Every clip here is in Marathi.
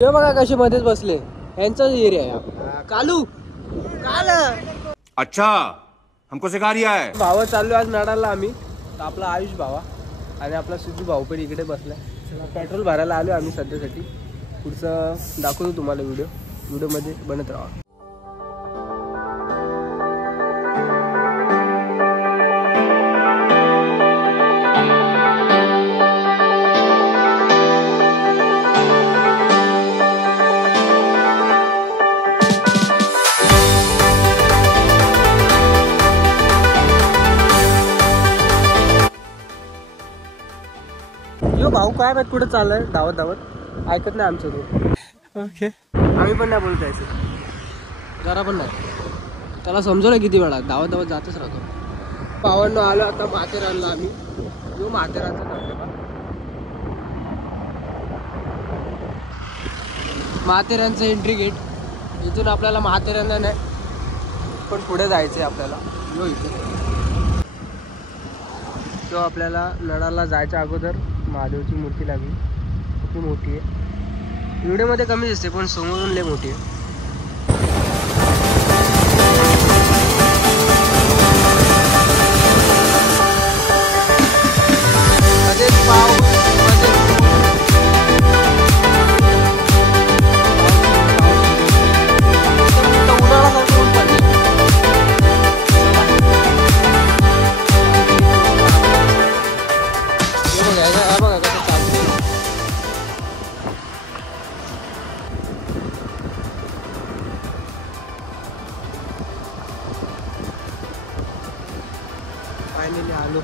हे बघा कसे मध्येच बसले, यांचाच एरिया आहे कालू काल। अच्छा हमको सिखा रिया है। भावा चाललो आज नडाला आम्ही, आपला आयुष भावा आणि आपला सिद्धू भाऊ पण इकडे बसलाय। पेट्रोल भरायला आलो आम्ही सध्यासाठी, पुढचं दाखवतो तुम्हाला व्हिडिओ मध्ये बनत राहा। यो भाऊ काय माहित कुठे चाललाय, धावत धावत ऐकत नाही आमचं तो। ओके आम्ही पण नाही बोलत जायचं, जरा पण नाही, त्याला समजवलं किती वेळा, धावत धावत जातच राहतो। भावांनो आलो आता माथेरानला आम्ही, जो माथेरानचा धबधबा, माथेरानचं एंट्री गेट, इथून आपल्याला माथेरानला नाही पण पुढे जायचंय आपल्याला। जो इथे तो आपल्याला नळाला जायच्या अगोदर महादेवची मूर्ती लागली, खूप मोठी आहे, व्हिडिओमध्ये कमी दिसते पण समोरून लय मोठी आहे। फायनली आलो।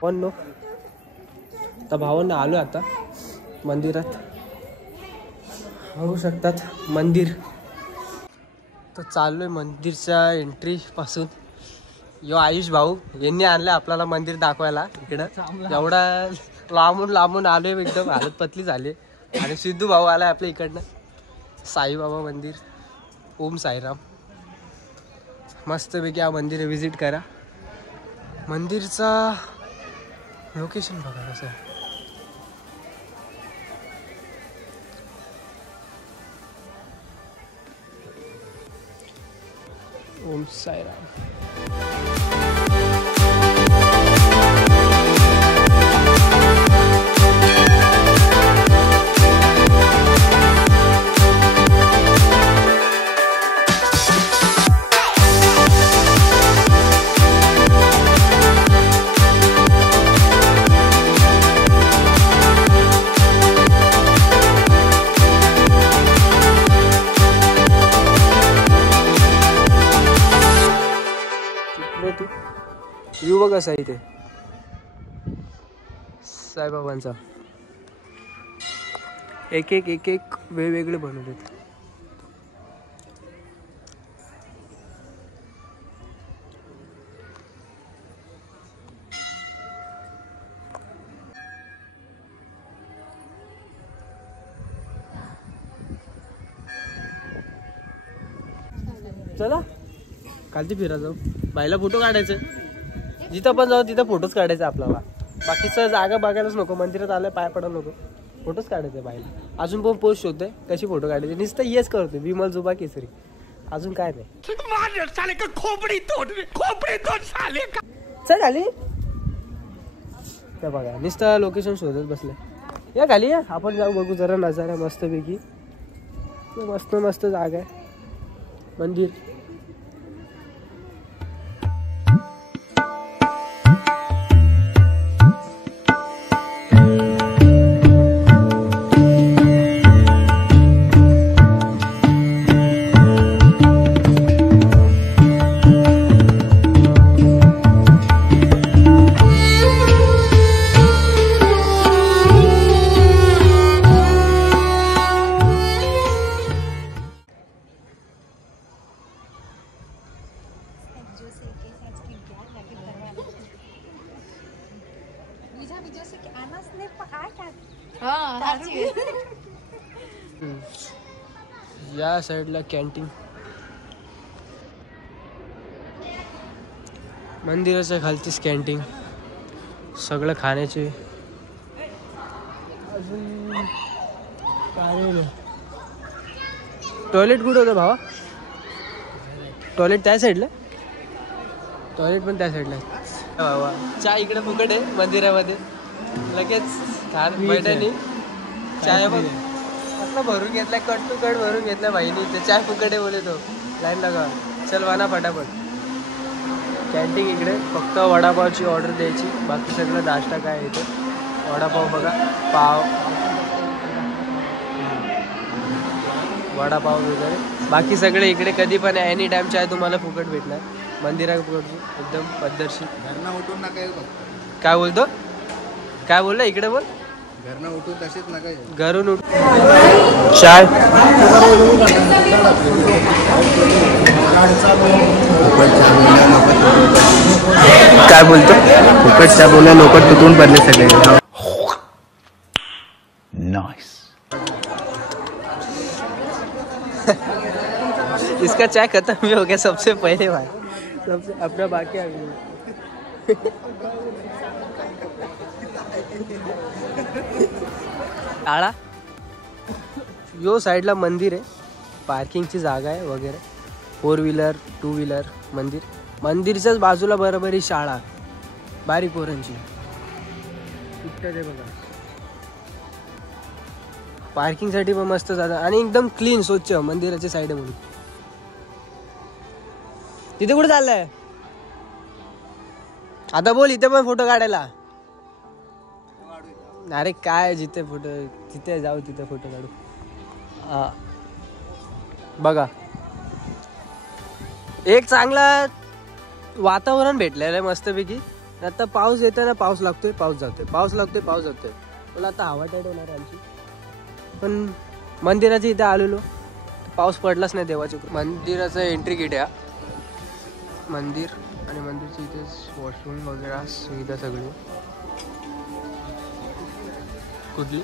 पण नो तर भावांना आलो आता मंदिरात, बघू शकतात मंदिर। तर चाललोय मंदिरच्या एंट्री पासून। यो आयुष भाऊ यांनी आणलं आपल्याला मंदिर दाखवायला इकडं, एवढा लांबून आलोय, एकदम हालत पतली झाली। आणि सिद्धू भाऊ आलाय आपल्या इकडनं, साईबाबा मंदिर, ओम साईराम, मस्तपैकी हा मंदिर विजिट करा। मंदिरचा लोकेशन बघा कसं आहे, ओम साईराम। व्ह्यू बघ कसा आहे इथे साईबाबांचा, एक वेगवेगळे बनवलेत। चला खालती फिरा जाऊ, बाईला फोटो काढायचं, जिथं पण जाऊ तिथं फोटोच काढायचे आपल्याला, बाकीचं जागा बघायलाच नको, मंदिरात आलं पाय पडायला नको, फोटोच काढायचे बाईला। अजून पण पोस्ट शोधतोय कशी फोटो काढायचे, नुसतं येच करतोय विमल जुबा केसरी, अजून काय नाही। चल खाली, तर बघा नुसतं लोकेशन शोधत बसलंय। या खाली या, आपण जाऊ बघू जरा नजारा मस्तपैकी, मस्त जागा आहे मंदिर। या साइडला कॅन्टीन मंदिराच्या खालतीच कॅन्टीन, सगळं खाण्याचे. अजून काय नाही. टॉयलेट कुठं होतं भावा? टॉयलेट त्या साईडला, टॉयलेट पण त्या साईडला. भावा चहा इकडे फुकट आहे मंदिरामध्ये, लगेच छान बैठानी चाय बघ आता भरून घेतलाय, कट टू कट भरून घेतला भाईनी. ते चाय फुकट आहे बोले, तो लाईन लगा, चल वाना फटाफट. कॅन्टीन इकडे, फक्त वडापावची ऑर्डर द्यायची, बाकी सगळं नाश्ता काय येतो. वडापाव बघा, पाव, वडापाव वगैरे, बाकी सगळे इकडे कधी पण एनी टाइम चाय तुम्हाला फुकट भेटणार. मंदिराकडची एकदम पद्धतशीर. घरनं उठून ना काय काय बोलतो, काय बोलला इकडे बोल. घरनं उठून तसेच ना काय घरून उठ चाय. काय बोलतो, फुकटच्या बोल्या लोक तुटून पडले सगळे. नाइस. इसका चाय खत्म भी हो गया सबसे पहले भाई, सबसे अपना बाकी आ गया. आळा यो साईडला मंदिर आहे, पार्किंगची जागा आहे वगैरे, 4 व्हीलर 2 व्हीलर. मंदिरच्याच बाजूला बरोबर ही शाळा बारीक पोरांची. ते बघा, पार्किंगसाठी पण मस्त जागा आणि एकदम क्लीन स्वच्छ मंदिराच्या साईड म्हणून. तिथे कुठे चाललंय आता बोल, इथे पण फोटो काढायला. अरे काय, जिथे फोटो तिथे जाऊ, तिथे फोटो काढू. हा बघा, एक चांगला वातावरण भेटलेलं आहे मस्तपैकी. आता पाऊस येतो ना, पाऊस लागतोय पाऊस जातोय, पाऊस लागतोय पाऊस जातोय. मला आता हवा टाईट होणार आमची. पण मंदिराच्या इथे आलेलो, पाऊस पडलाच नाही देवाच्या. मंदिराचं एंट्री गेट आहे मंदिर, आणि मंदिरच्या इथेच वॉशरूम वगैरे सुविधा सगळी. कुठली